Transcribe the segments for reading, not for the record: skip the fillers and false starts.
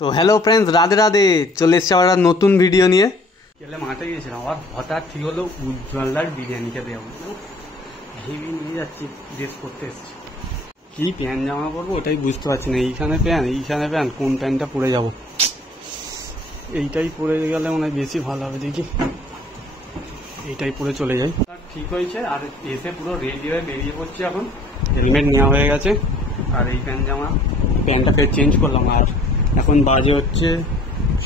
তো hello friends, Radhe Radhe. চলে এসছে আবার নতুন ভিডিও নিয়ে। গেলে মাঠে গিয়েছিলাম, আবার হঠাৎ ঠিক হলো উজ্জ্বলদার বিরিয়ানি খেতে যাবো। ভেবে নিয়ে যাচ্ছি, ড্রেস করতে এসছি। কি প্যান্ট জামা পরবো ওটাই বুঝতে পারছি না। এইখানে প্যান্ট কোন প্যান্টটা পরে যাব? এইটাই পরে গেলে মনে হয় বেশি ভালো হবে। দেখি এইটাই পরে চলে যাই। ঠিক হয়েছে। আর এসে পুরো রেডি হয়ে বেরিয়ে পড়ছি এখন। হেলমেট নেওয়া হয়ে গেছে। আর এই প্যান্টটা ফের চেঞ্জ করলাম। আর এখন বাজে হচ্ছে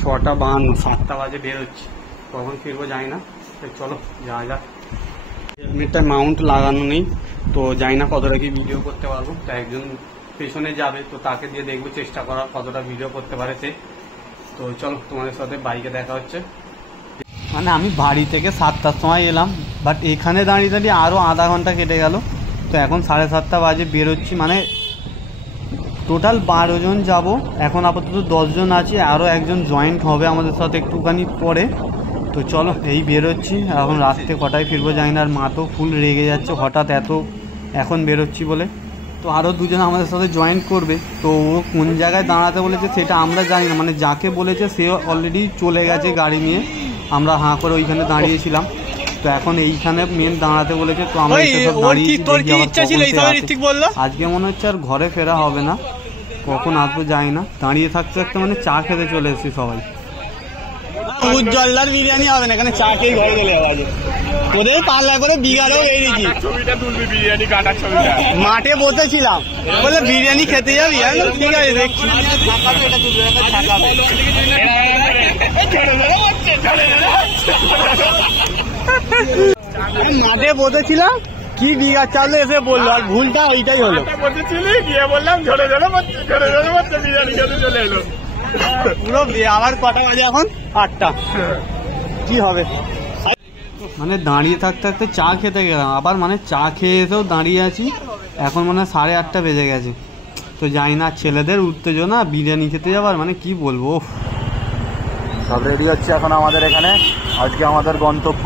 6:52, 7টা বাজে বের হচ্ছে। কখন ফিরবো জানি না। চলো যাওয়া যাক। হেলমেটটা মাউন্ট লাগানো নেই, তো জানি না কতটা কি ভিডিও করতে পারবো। তাই একজন পেছনে যাবে, তো তাকে দিয়ে দেখবো চেষ্টা করার কতটা ভিডিও করতে পারে সে। তো চলো তোমাদের সাথে বাইকে দেখা হচ্ছে। মানে আমি বাড়ি থেকে 7টার সময় এলাম, বাট এখানে দাঁড়িয়ে দাঁড়িয়ে আরও আধা ঘন্টা কেটে গেল। তো এখন 7:30 বাজে বেরোচ্ছি। মানে টোটাল 12 জন যাব। এখন আপাতত 10 জন আছি, আরও একজন জয়েন্ট হবে আমাদের সাথে একটুখানি পরে। তো চলো এই বেরোচ্ছি। এখন রাত্রে কটায় ফিরবো জানি না। আর মা তো ফুল রেগে যাচ্ছে হঠাৎ এখন বেরোচ্ছি বলে। তো আরও দুজন আমাদের সাথে জয়েন্ট করবে। তো ও কোন জায়গায় দাঁড়াতে বলেছে সেটা আমরা জানি না। মানে যাকে বলেছে সে অলরেডি চলে গেছে গাড়ি নিয়ে। আমরা হাঁ করে ওইখানে দাঁড়িয়েছিলাম। তো এখন এইখানে মেন দাঁড়াতে বলেছে। তো আমরা আজকে মনে হচ্ছে আর ঘরে ফেরা হবে না। কখন আসবো জানি না। দাঁড়িয়ে থাকতে থাকতে মানে চা খেতে চলে এসেছি সবাই। উজ্জ্বলদার বিরিয়ানি হবে না, এখানে চা খেয়ে ঘরে চলে যাবে। ওদের পাল্লা করে বিঘাড়েও বেরিয়েছি। মাঠে বসেছিলাম, বলে বিরিয়ানি খেতে যাবি? ঠিক আছে দেখছি। মাঠে বসেছিলাম, কি বিঘা চালে এসে বললো। আর ভুলটা এইটাই হলো। পুরো আবার কটা বাজে এখন? 8টা। কি হবে? মানে দাঁড়িয়ে থাকতে থাকতে চা খেতে গেলাম, আবার মানে চা খেয়ে এসেও দাঁড়িয়ে আছি। এখন মানে 8:30 বেজে গেছে। তো জানি না, ছেলেদের উত্তেজনা বিরিয়ানি খেতে যাবার, মানে কি বলবো। সব রেডি হচ্ছে এখন আমাদের এখানে। আজকে আমাদের গন্তব্য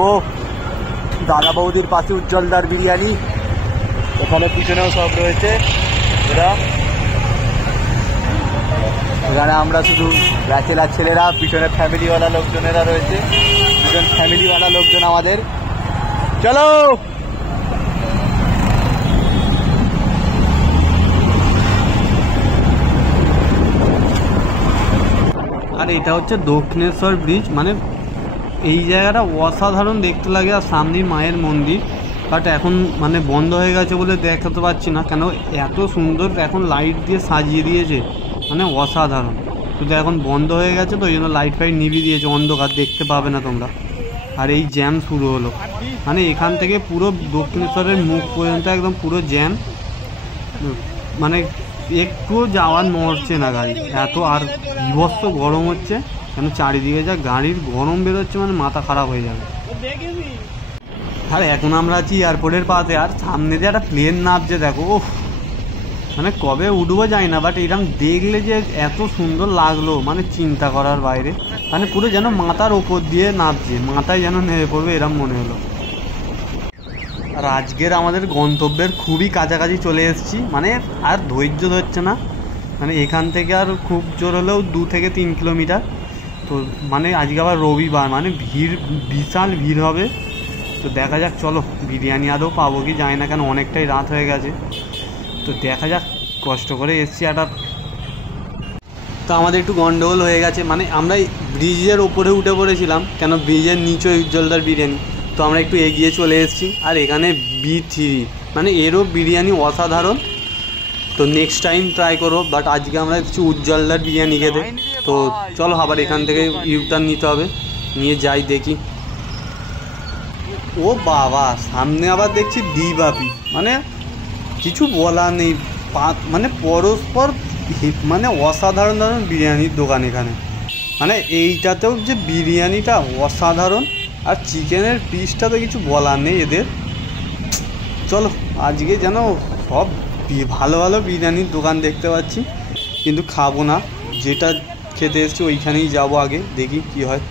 দাদা বৌদির পাশে উজ্জ্বলদার বিরিয়ানি। ওখানে পিছনেও সব রয়েছে। এখানে আমরা শুধু ব্যাচেলার ছেলেরা, পিছনে ফ্যামিলিওয়ালা লোকজনেরা রয়েছে। দুজন ফ্যামিলিওয়ালা লোকজন আমাদের। চলো। আর এটা হচ্ছে দক্ষিণেশ্বর ব্রিজ। মানে এই জায়গাটা অসাধারণ দেখতে লাগে। আর সামনেই মায়ের মন্দির, বাট এখন মানে বন্ধ হয়ে গেছে বলে দেখাতে পারছি না। কেন এত সুন্দর এখন লাইট দিয়ে সাজিয়ে দিয়েছে, মানে অসাধারণ। শুধু এখন বন্ধ হয়ে গেছে, তো ওই জন্য লাইট ফাইট নিভিয়ে দিয়েছে, অন্ধকার দেখতে পাবে না তোমরা। আর এই জ্যাম শুরু হলো, মানে এখান থেকে পুরো দক্ষিণেশ্বরের মুখ পর্যন্ত একদম পুরো জ্যাম। মানে একটুও যাওয়ার নড়ছে না গাড়ি, এত আর বিভৎস গরম হচ্ছে। কেন চারিদিকে যা গাড়ির গরম বেরোচ্ছে, মানে মাথা খারাপ হয়ে যাবে। আর এখন আমরা আছি এয়ারপোর্টের পাশে। আর সামনে যে একটা প্লেন নামছে দেখো, মানে কবে উঠবো যাই না, বাট এরকম দেখলে যে এত সুন্দর লাগলো, মানে চিন্তা করার বাইরে। মানে পুরো যেন মাথার ওপর দিয়ে নামছে, মাথায় যেন নেমে পড়বে এরকম মনে হলো। আর আজকের আমাদের গন্তব্যের খুবই কাছাকাছি চলে এসেছি। মানে আর ধৈর্য ধরছে না। মানে এখান থেকে আর খুব জোর হলেও 2 থেকে 3 কিলোমিটার। তো মানে আজকে আবার রবিবার, মানে বিশাল ভিড় হবে। তো দেখা যাক, চলো বিরিয়ানি আদৌ পাবো কি জানি না, কেন অনেকটাই রাত হয়ে গেছে। তো দেখা যাক, কষ্ট করে এসছি একটা। তো আমাদের একটু গন্ডগোল হয়ে গেছে। মানে আমরা ব্রিজের ওপরে উঠে পড়েছিলাম, কেন ব্রিজের নিচে উজ্জ্বলদার বিরিয়ানি। তো আমরা একটু এগিয়ে চলে এসেছি। আর এখানে B3, মানে এরও বিরিয়ানি অসাধারণ। তো নেক্সট টাইম ট্রাই করবো, বাট আজকে আমরা কিছু উজ্জ্বলদার বিরিয়ানি খেতে। তো চলো আবার এখান থেকে ইউটার্ন নিতে হবে, নিয়ে যাই দেখি। ও বাবা, সামনে আবার দেখছি দ্বিবাপি, মানে কিছু বলার নেই। মানে পরস্পর মানে অসাধারণ বিরিয়ানির দোকান এখানে। মানে এইটাতেও যে বিরিয়ানিটা অসাধারণ, আর চিকেনের পিসটা তো কিছু বলার নেই এদের। চলো আজকে যেন সব ভালো ভালো বিরিয়ানির দোকান দেখতে পাচ্ছি, কিন্তু খাবো না। যেটা খেতে এসেছি ওইখানেই যাবো আগে, দেখি কি হয়।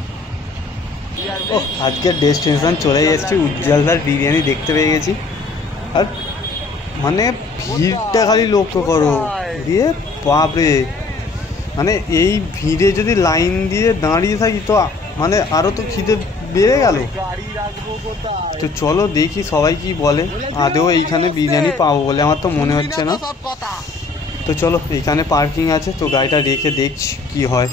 ও আজকের ডেস্টিনেশন চলে এসেছি, উজ্জ্বলদার বিরিয়ানি দেখতে পেয়ে গেছি। আর মানে ভিড়টা খালি লক্ষ্য করো, দিয়ে বাপরে মানে এই ভিড়ে যদি লাইন দিয়ে দাঁড়িয়ে থাকি তো মানে আরও তো খিদে বেড়ে গেল। তো চলো দেখি সবাই কি বলে, আদেও এইখানে বিরিয়ানি পাবো বলে আমার তো মনে হচ্ছে না। তো চলো এইখানে পার্কিং আছে, তো গাড়িটা রেখে দেখছি কি হয়।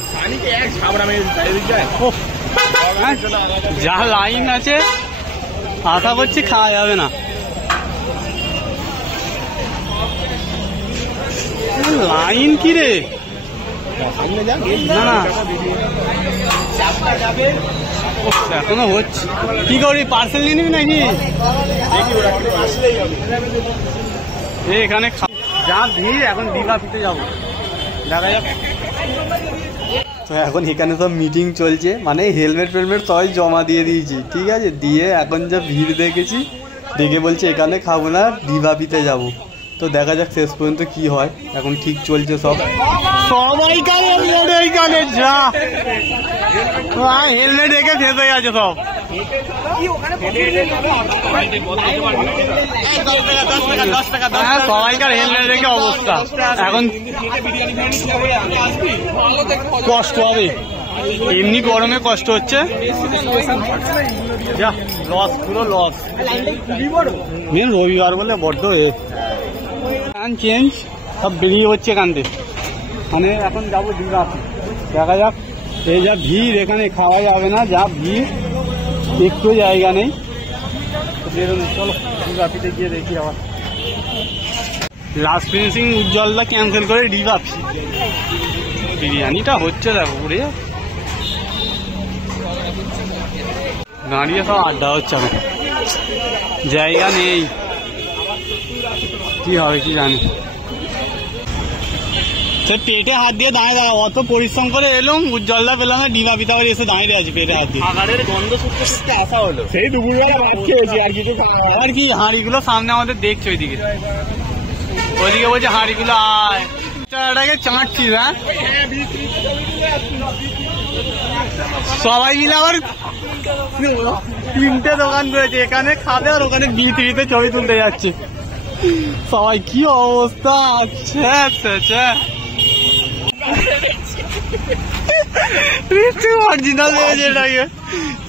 যা লাইন আছে আশা করছি খাওয়া যাবে না। লাইন কি রে? না না এখনো হচ্ছে। কি করি, পার্সেল নিয়ে নিবি নাকি? এখানে যা ভিড়, এখন দীঘা ফিরতে যাবো, দেখা যাক। তো এখন এখানে সব মিটিং চলছে, মানে হেলমেট ফেলমেট সবাই জমা দিয়ে দিয়েছি, ঠিক আছে। দিয়ে এখন যা ভিড় দেখেছি, দেখে বলছে এখানে খাবো না, ডিভাপিতে যাবো। তো দেখা যাক শেষ পর্যন্ত কি হয়। এখন ঠিক চলছে সব, সবাই এইখানে যা হেলমেট রেখে শেষ হয়ে গেছে সব। সবাইকার হেলমেট রেখে অবস্থা, এখন কষ্ট হবে, এমনি গরমে কষ্ট হচ্ছে। যা লস, পুরো লস। মেন রবিবার বলে বড্ড চেঞ্জ সব বেরিয়ে হচ্ছে এখান থেকে। মানে এখন যাবো দীঘা, দেখা যাক। এই যা ভিড়, এখানে খাওয়া যাবে না, যা ভিড়, একটু জায়গা নেই। চলো দীঘাপিতে গিয়ে দেখি আবার। লাস্ট ফিনিশিং উজ্জ্বলটা ক্যান্সেল করে দীঘাপি। বিরিয়ানিটা হচ্ছে দেখো পুরে, দাঁড়িয়ে সব আড্ডা হচ্ছে, আমার জায়গা নেই, কি হবে কি জানি। পেটে হাত দিয়ে দাঁড়িয়ে দাঁড়া, অত পরিশ্রম করে এলাম, উজ্জ্বলদা পেলাম না, ডিমা পিতা করে এসে দাঁড়িয়ে আছে পেটে হাত দিয়ে। খাবারের গন্ধ শুকতে শুকতে আসা হলো, সেই দুপুরবেলা ভাত খেয়েছি আর কিছু। আর কি হাঁড়িগুলো সামনে আমাদের দেখছে, ওইদিকে বলছে হাঁড়িগুলো আয়, চাটাকে চাঁটছিস। হ্যাঁ সবাই মিলে আবার 3টে দোকান করেছে, এখানে খাবে আর ওখানে বিতে ছবি তুলতে যাচ্ছে সবাই। কি অবস্থা, অরিজিনাল হয়েছে এটাকে,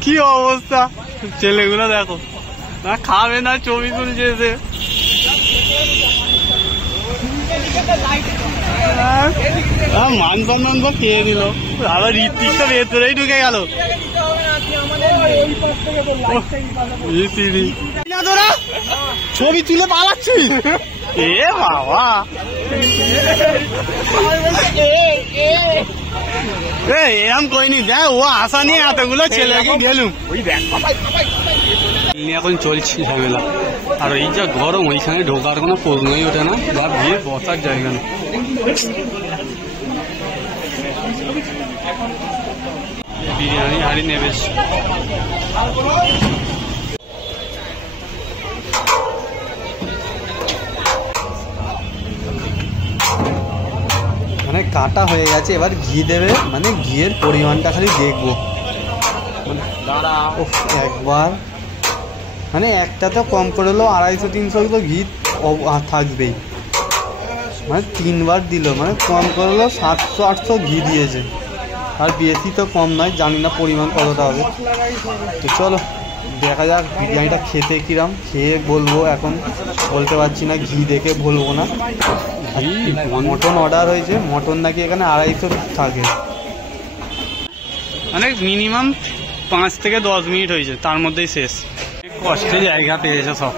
কি অবস্থা। ছেলেগুলো দেখো না, খাবে না, ছবি তুলছে এসে। মান সম্মান তো খেয়ে নিল, আবার ঋত্বিক তো ভেতরেই ঢুকে গেল। তোরা ছবি তুলে পালাচ্ছিস? এ বাবা, এরম করিনি, দেখ ও আশা নিয়ে এতগুলো ছেলেকে গেলুম। এখন চলছি ঝামেলা, আর এই যা গরম, ওইখানে ঢোকার কোনো প্রশ্নই ওঠে না, বা ভিড় বসার জায়গা না। বিরিয়ানি হাড়ি নেবে, মানে কাটা হয়ে গেছে, এবার ঘি দেবে, মানে ঘিয়ের পরিমাণটা খালি দেখবো। একবার মানে একটা তো কম করে হলেও 250-300 তো ঘি থাকবেই, মানে 3বার দিল, মানে কম করে হলেও 700-800 ঘি দিয়েছে, আর বেশি তো কম নয়, জানি না পরিমাণ কতটা হবে। তো চলো দেখা যাক বিরিয়ানিটা খেতে কিরাম, খেয়ে বলবো, এখন বলতে পারছি না, ঘি দেখে বলবো না। মটন অর্ডার হয়েছে, মটন নাকি এখানে 250 থাকে, মানে মিনিমাম 5 থেকে 10 মিনিট হয়েছে, তার মধ্যেই শেষ। কষ্টে জায়গা পেয়েছে সব।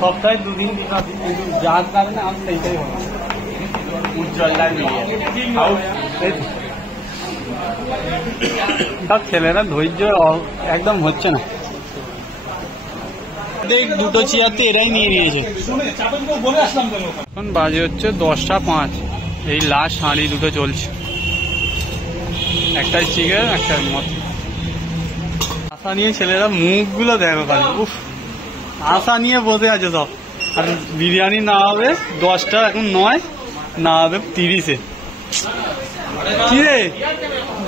সপ্তাহে 2 দিন যার কারণে আমি সেইটাই হলো উজ্জ্বলদার নিয়ে সব ছেলেরা ধৈর্য একদম হচ্ছে না। দেখ 2টো চেয়ারতে এরাই নিয়ে নিয়েছে। এখন বাজে হচ্ছে 10টা 5, এই লাস্ট হাঁড়ি 2টো চলছে, একটাই চিকেন একটাই মটন। আশা নিয়ে ছেলেরা মুখগুলো দেখো খালি, উফ আশা নিয়ে বসে আছে সব। আর বিরিয়ানি না হবে 10টা, এখন 9, না হবে 30-এ। কি রে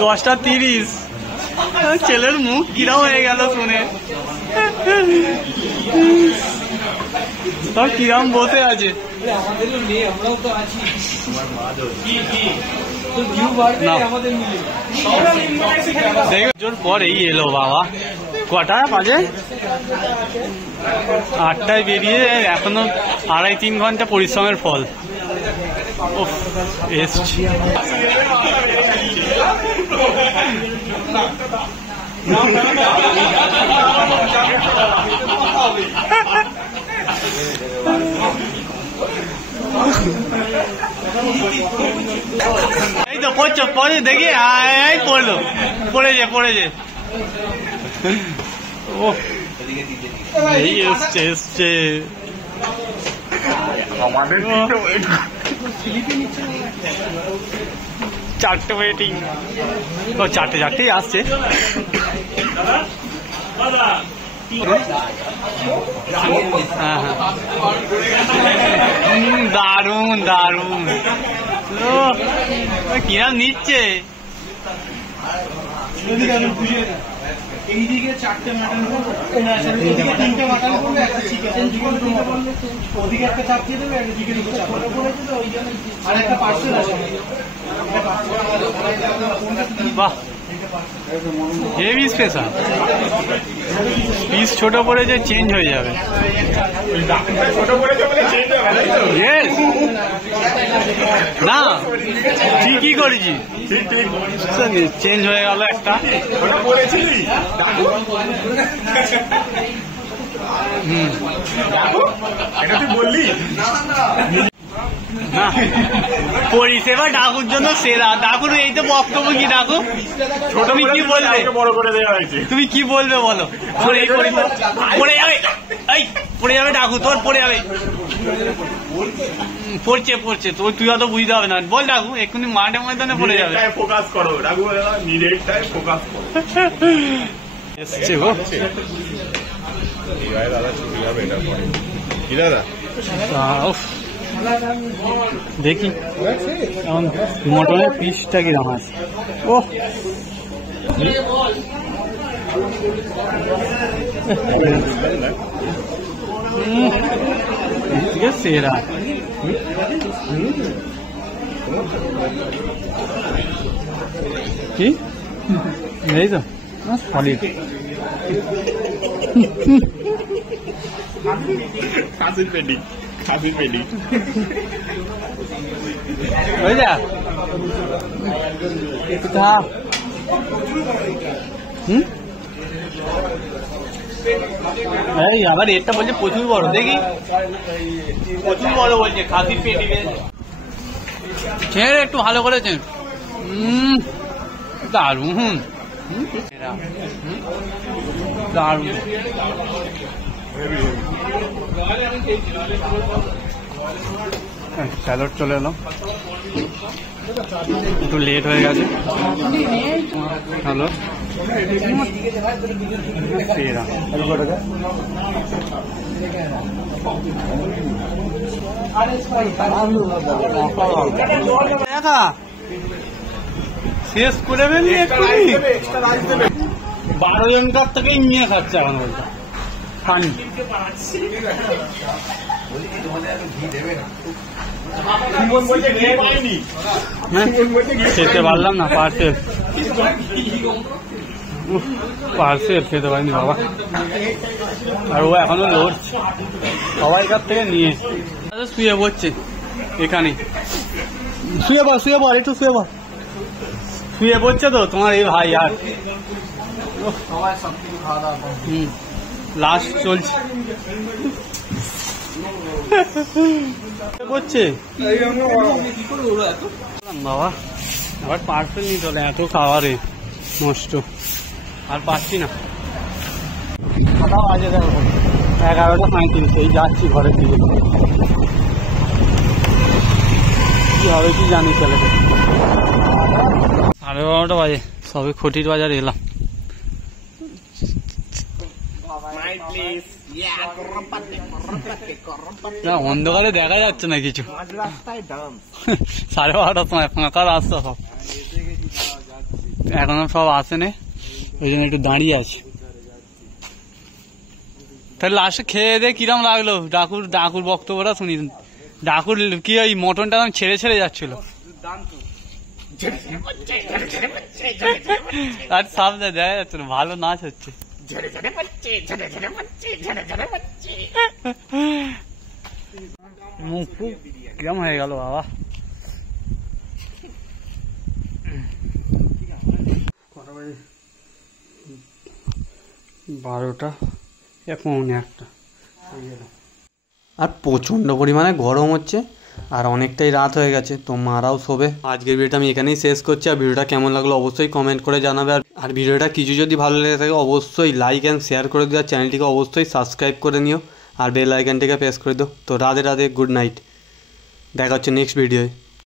10টা 30, ছেলের মুখ কিরা হয়ে গেল শুনে। তোর কিরম বসে আছে আমাদেরও নেই, আমরাও তো আছি। জোর পরেই এলো বাবা। কটা বাজে? 8টায় বেরিয়ে এখনো 2.5-3 ঘন্টা পরিশ্রমের ফল। এসছি এই তো পড়ছো, পড়ে দেখি এই পড়লো, পড়েছে ও এই এসছে আমাদের 4টে ওয়েটিং। ও 4টেই আসছে। হ্যাঁ দারুন দারুন। কিরম নিচ্ছে? এইদিকে 4টে মাটন করবো, 3টে মাটন করবো, একটা চিকেন ওদিকে একটা চাপ দিয়ে দেবে, একটা চিকেন আর একটা পার্সেল আছে। বাহ হেভি স্পেশাল। পিস ছোট পড়েছে, চেঞ্জ হয়ে যাবে। না ঠিকই করেছি, চেঞ্জ হয়ে গেল একটা। না পরিষেবা ডাকুর জন্য সেরা। ডাকুর এই তো বক্তব্য কি? ডাকু তুমি কি বলবে? বড় করে দেওয়া হয়েছে। তুমি কি বলবে বলো? এই পড়ে যাবে, এই পড়ে যাবে ডাকু, তোর পড়ে যাবে। পড়ছে তোর, তুই অত বুঝতে হবে না। বল ডাকু, এক্ষুনি মাঠে ময়দানে পড়ে যাবে। ফোকাস করো ডাকু, নিরেটটায় ফোকাস করো। এসছে গো দাদা ছুটি যাবে এটা পরে। কি দাদা দেখি মটনের পিসটা কিরম আছে। ও সেরা। কি এই তো সলিড। খাসির পেটি ওই যা এই আবার এটা বলছে প্রচুর বড়। দেখি প্রচুর বড় বলছে, খাসির পেটি ছেড়ে একটু ভালো করেছেন। দারুন দারুন। স্যালাড চলে এলো, একটু লেট হয়ে গেছে। হ্যালো দেখা শেষ করে ফেলি। 12 জনকার থেকেই নিয়ে খাচ্ছে এখন বলতে। খেতে পারলাম না, পার্সেল খেতে পারিনি বাবা। আর ও এখনো লড়ছে, সবাই কাছ থেকে নিয়ে শুয়ে পড়ছে এখানে। শুয়ে পড় একটু শুয়ে পড়ছে তো তোমার এই ভাই। আর লাস্ট চলছে করছে বাবা। আবার পার্সেল নিতে হলে এত খাবারে নষ্ট, আর পাচ্ছি না। 11:35, এই যাচ্ছি ঘরের দিকে। কি হবে কি জানি চলে। 12:30 বাজে, সবে খটির বাজার এলাম। অন্ধকারে দেখা যাচ্ছে না কিছু। 12:30 সময় ফাঁকা রাস্তা সব, এখনো সব আসেনি, ওই জন্য একটু দাঁড়িয়ে আছি। তাহলে লাস্টে খেয়ে দিয়ে কিরম লাগলো? ডাকুর বক্তব্যটা শুনি। ডাকুর কি ওই মটনটা ছেড়ে ছেড়ে যাচ্ছিল আর সামনে দেখা যাচ্ছে না, ভালো নাচ হচ্ছে। মুখ কিরম হয়ে গেল বাবা। বারোটা পৌনে একটা। আর প্রচণ্ড পরিমাণে গরম হচ্ছে আর অনেকটাই রাত হয়ে গেছে, তো মারাও শোবে। আজকের ভিডিওটা আমি এখানেই শেষ করছি। আর ভিডিওটা কেমন লাগলো অবশ্যই কমেন্ট করে জানাবে। আর ভিডিওটা কিছু যদি ভালো লেগে থাকে অবশ্যই লাইক অ্যান্ড শেয়ার করে দিও। আর চ্যানেলটিকে অবশ্যই সাবস্ক্রাইব করে নিও আর বেল আইকনটিকে প্রেস করে দিও। তো রাধে রাধে, গুড নাইট, দেখা হচ্ছে নেক্সট ভিডিওয়।